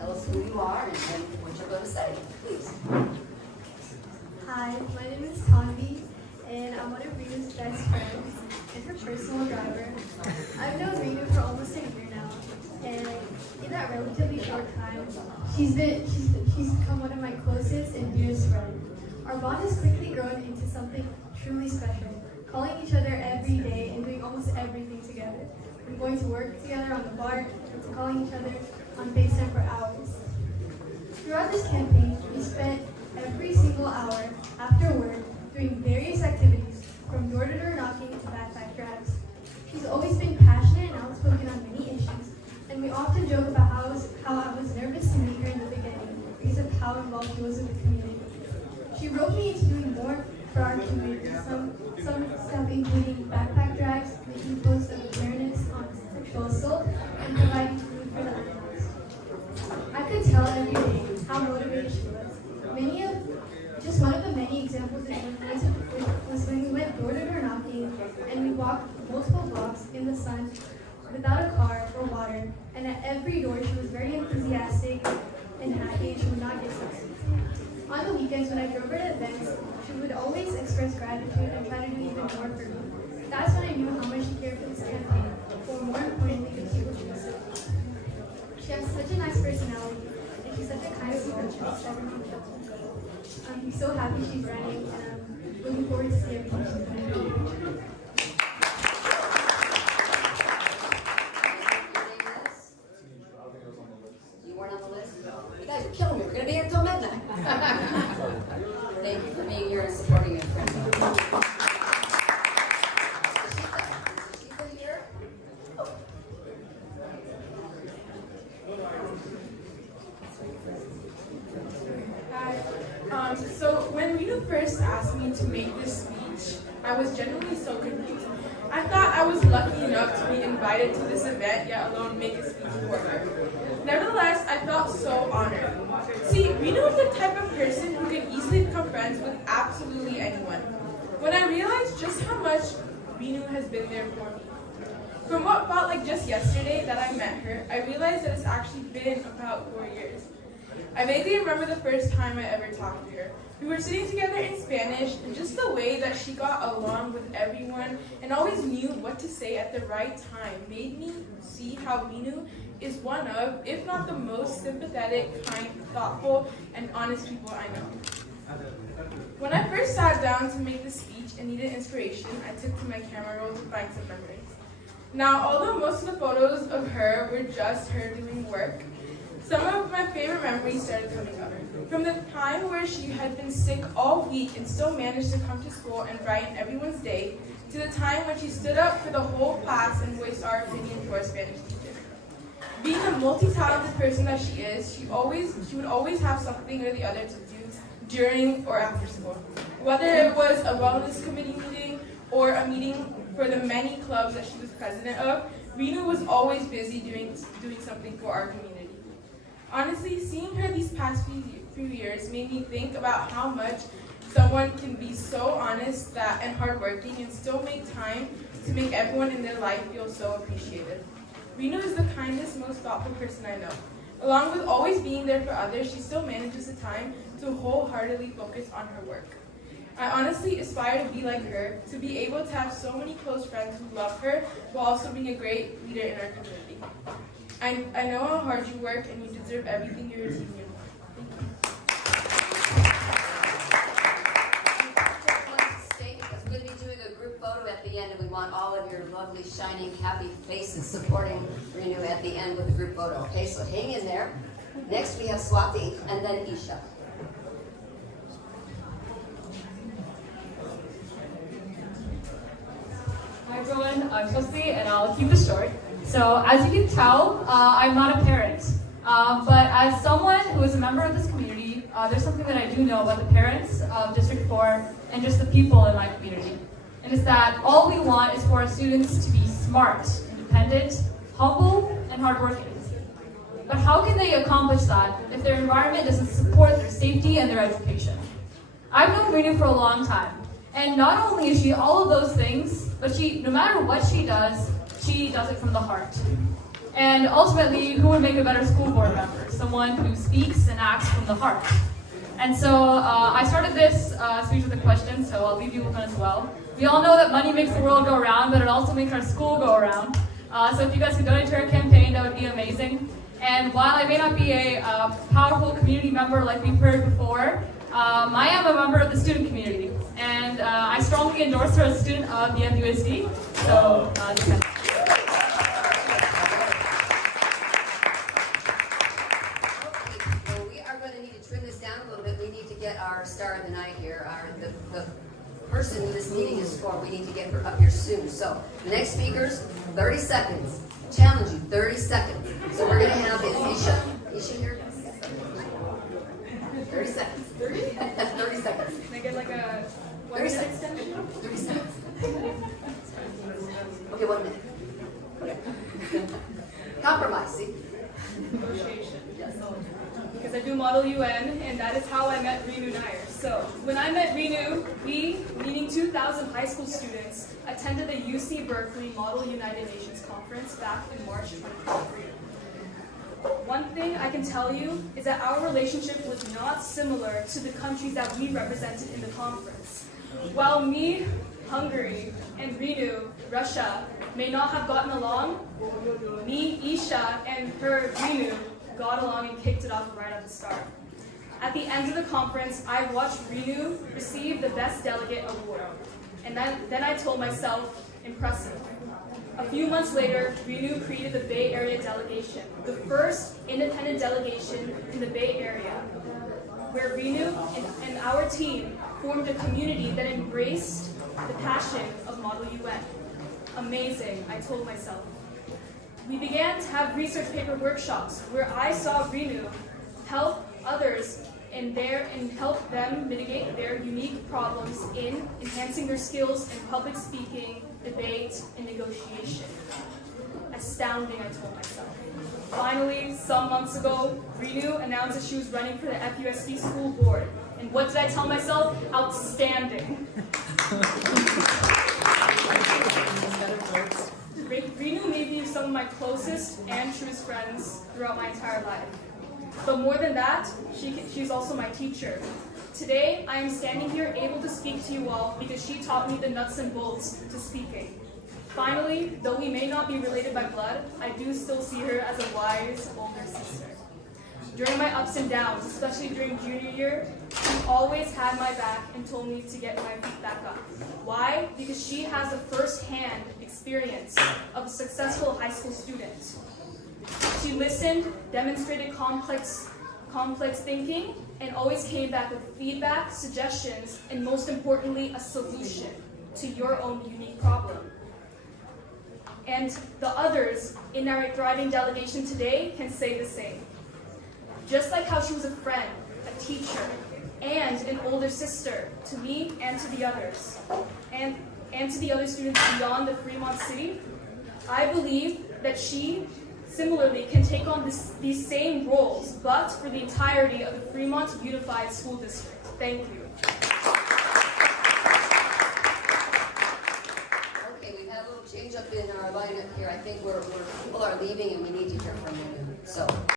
Tell us who you are and what you're going to say, please. Hi, my name is Tanvi, and I'm one of Rinu's best friends and her personal driver. I've known Rinu for almost a year now, and in that relatively short time, she's become one of my closest and dearest friends. Our bond has quickly grown into something truly special, calling each other every day and doing almost everything together. From going to work together on the BART to calling each other on FaceTime for hours. Throughout this campaign, we spent every single hour after work doing various activities, from door-to-door knocking to backpack drives. She's always been passionate and outspoken on many issues, and we often joke about how I was nervous to meet her in the beginning because of how involved she was in the community. She roped me into doing more for our community, some stuff including backpack drives, making posts of awareness on sexual assault, and providing food for the animals. I could tell every day how motivated she was. Just one of the many examples was when we went door-to-door knocking and we walked multiple blocks in the sun without a car or water, and at every door she was very enthusiastic and happy and she would not get sick. On the weekends when I drove her to events, she would always express gratitude and try to do even more for me. That's when I knew how much she cared for this campaign, or more importantly, the people she was serving. She has such a nice personality, and she's such a kind soul and she makes everything feel good. I'm so happy she's running, and I'm looking forward to see everything she's going to do. You weren't on the list? You guys are killing me. We're going to be here until midnight. Thank you for being here and supporting your friend. Is Shita here? Hi. So when Rinu first asked me to make this speech, I was genuinely so confused. I thought I was lucky enough to be invited to this event, yet alone make a speech for her. Nevertheless, I felt so honored. See, Rinu is the type of person who can easily become friends with absolutely anyone. When I realized just how much Rinu has been there for me. From what felt like just yesterday that I met her, I realized that it's actually been about 4 years. I vaguely remember the first time I ever talked to her. We were sitting together in Spanish, and just the way that she got along with everyone and always knew what to say at the right time made me see how Rinu is one of, if not the most sympathetic, kind, thoughtful, and honest people I know. When I first sat down to make the speech and needed inspiration, I took to my camera roll to find some memories. Now, although most of the photos of her were just her doing work, some of my favorite memories started coming up. From the time where she had been sick all week and still managed to come to school and brighten everyone's day, to the time when she stood up for the whole class and voiced our opinion to our Spanish teacher. Being the multi-talented person that she is, she would always have something or the other to do during or after school. Whether it was a wellness committee meeting or a meeting for the many clubs that she was president of, Rinu was always busy doing something for our community. Honestly, seeing her these past few years made me think about how much someone can be so honest and hardworking and still make time to make everyone in their life feel so appreciated. Rinu is the kindest, most thoughtful person I know. Along with always being there for others, she still manages the time to wholeheartedly focus on her work. I honestly aspire to be like her, to be able to have so many close friends who love her while also being a great leader in our community. I know how hard you work and you deserve everything you're receiving in life. Thank you. Because we're going to be doing a group photo at the end, and we want all of your lovely, shining, happy faces supporting Rinu at the end with a group photo. Okay, so hang in there. Next we have Swati and then Isha. Hi everyone, I'm Swasti and I'll keep it short. So as you can tell, I'm not a parent. But as someone who is a member of this community, there's something that I do know about the parents of District 4 and just the people in my community. And it's that all we want is for our students to be smart, independent, humble, and hardworking. But how can they accomplish that if their environment doesn't support their safety and their education? I've known Rinu for a long time. And not only is she all of those things, but no matter what she does it from the heart. And ultimately, who would make a better school board member? Someone who speaks and acts from the heart. And so I started this speech with a question, so I'll leave you with one as well. We all know that money makes the world go round, but it also makes our school go around. So if you guys could donate to our campaign, that would be amazing. And while I may not be a powerful community member like we've heard before, I am a member of the student community. And I strongly endorse her as a student of the FUSD. So, get our star of the night here, the person who this meeting is for. We need to get her up here soon. So the next speakers, 30 seconds. Challenge you, 30 seconds. So we're going to have Isha here. 30 seconds. 30? 30 seconds. Can I get like a 1 minute extension? 30 seconds. Okay, 1 minute. Okay. Compromise, see? Negotiation. Because I do Model UN, and that is how I met Rinu4FUSD. So, when I met Rinu, we, meaning 2,000 high school students, attended the UC Berkeley Model United Nations Conference back in March 2023. One thing I can tell you is that our relationship was not similar to the countries that we represented in the conference. While me, Hungary, and Rinu, Russia, may not have gotten along, me, Isha, and her, Rinu, got along and kicked it off right at the start. At the end of the conference, I watched Rinu receive the Best Delegate Award. And then I told myself, impressive. A few months later, Rinu created the Bay Area delegation, the first independent delegation in the Bay Area, where Rinu and our team formed a community that embraced the passion of Model UN. Amazing, I told myself. We began to have research paper workshops where I saw Rinu help others and help them mitigate their unique problems in enhancing their skills in public speaking, debate, and negotiation. Astounding, I told myself. Finally, some months ago, Rinu announced that she was running for the FUSD school board. And what did I tell myself? Outstanding. Rinu may be some of my closest and truest friends throughout my entire life. But more than that, she's also my teacher. Today, I am standing here able to speak to you all because she taught me the nuts and bolts to speaking. Finally, though we may not be related by blood, I do still see her as a wise older sister. During my ups and downs, especially during junior year, she always had my back and told me to get my feet back up. Why? Because she has a first-hand experience of a successful high school student. She listened, demonstrated complex thinking, and always came back with feedback, suggestions, and most importantly, a solution to your own unique problem. And the others in our thriving delegation today can say the same. Just like how she was a friend, a teacher, and an older sister to me and to the others, and to the other students beyond the Fremont City, I believe that she similarly can take on these same roles, but for the entirety of the Fremont Unified School District. Thank you.